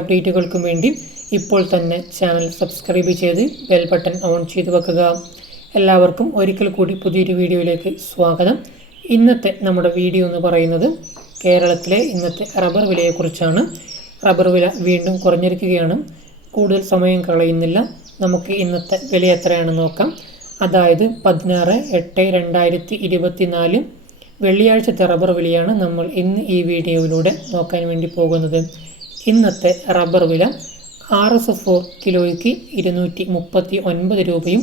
അപ്ഡേറ്റുകൾക്കും വേണ്ടി ഇപ്പോൾ തന്നെ ചാനൽ സബ്സ്ക്രൈബ് ചെയ്ത് ബെൽ ബട്ടൺ ഓൺ ചെയ്ത് വെക്കുക. എല്ലാവർക്കും ഒരിക്കൽ കൂടി പുതിയൊരു വീഡിയോയിലേക്ക് സ്വാഗതം. ഇന്നത്തെ നമ്മുടെ വീഡിയോ എന്ന് പറയുന്നത് കേരളത്തിലെ ഇന്നത്തെ റബ്ബർ വിലയെക്കുറിച്ചാണ്. റബ്ബർ വില വീണ്ടും കുറഞ്ഞിരിക്കുകയാണ്. കൂടുതൽ സമയം കളയുന്നില്ല, നമുക്ക് ഇന്നത്തെ വില എത്രയാണെന്ന് നോക്കാം. അതായത് 16/8/2024 വെള്ളിയാഴ്ചത്തെ റബ്ബർ വിലയാണ് നമ്മൾ ഇന്ന് ഈ വീഡിയോയിലൂടെ നോക്കാൻ വേണ്ടി പോകുന്നത്. ഇന്നത്തെ റബ്ബർ വില RSF4 കിലോയ്ക്ക് 239 രൂപയും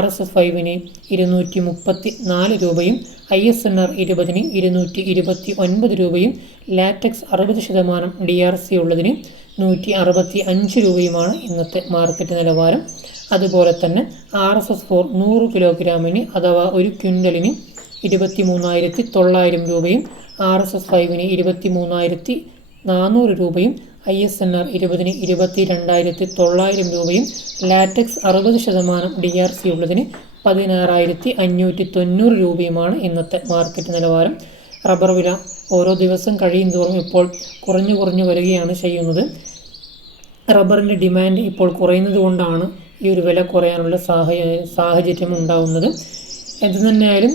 RSF5ന് 234 രൂപയും ISNR 20ന് 229 രൂപയും ലാറ്റക്സ് 60% DRC ഉള്ളതിന് 165 രൂപയുമാണ് ഇന്നത്തെ മാർക്കറ്റ് നിലവാരം. അതുപോലെ തന്നെ RSF4 100 കിലോഗ്രാമിന് അഥവാ ഒരു ക്വിൻ്റലിന് 23,900 രൂപയും RSF5ന് 23,400 രൂപയും ISNR 20ന് 22,900 രൂപയും ലാറ്റക്സ് 60% DRC ഉള്ളതിന് 16,590 രൂപയുമാണ് ഇന്നത്തെ മാർക്കറ്റ് നിലവാരം. റബ്ബർ വില ഓരോ ദിവസം കഴിയും തോറും ഇപ്പോൾ കുറഞ്ഞു വരികയാണ് ചെയ്യുന്നത്. റബ്ബറിൻ്റെ ഡിമാൻഡ് ഇപ്പോൾ കുറയുന്നത് കൊണ്ടാണ് ഈ ഒരു വില കുറയാനുള്ള സാഹചര്യം ഉണ്ടാകുന്നത്. എന്തു തന്നെയായാലും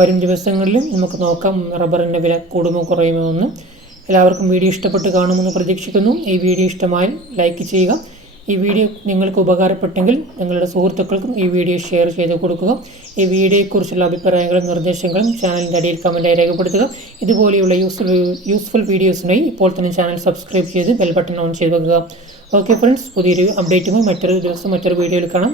വരും ദിവസങ്ങളിലും നമുക്ക് നോക്കാം റബ്ബറിൻ്റെ വില കൂടുമോ കുറയുമോ എന്ന്. എല്ലാവർക്കും വീഡിയോ ഇഷ്ടപ്പെട്ട് കാണുമെന്ന് പ്രതീക്ഷിക്കുന്നു. ഈ വീഡിയോ ഇഷ്ടമായാൽ ലൈക്ക് ചെയ്യുക. ഈ വീഡിയോ നിങ്ങൾക്ക് ഉപകാരപ്പെട്ടെങ്കിൽ നിങ്ങളുടെ സുഹൃത്തുക്കൾക്കും ഈ വീഡിയോ ഷെയർ ചെയ്ത് കൊടുക്കുക. ഈ വീഡിയോയെക്കുറിച്ചുള്ള അഭിപ്രായങ്ങളും നിർദ്ദേശങ്ങളും ചാനലിൻ്റെ അടിയിൽ കമൻറ്റായി രേഖപ്പെടുത്തുക. ഇതുപോലെയുള്ള യൂസ്ഫുൾ വീഡിയോസിനായി ഇപ്പോൾ തന്നെ ചാനൽ സബ്സ്ക്രൈബ് ചെയ്ത് ബെൽ ബട്ടൺ ഓൺ ചെയ്ത് വെക്കുക. ഓക്കെ ഫ്രണ്ട്സ്, പുതിയൊരു അപ്ഡേറ്റുമായി മറ്റൊരു ദിവസം മറ്റൊരു വീഡിയോയിൽ കാണാം.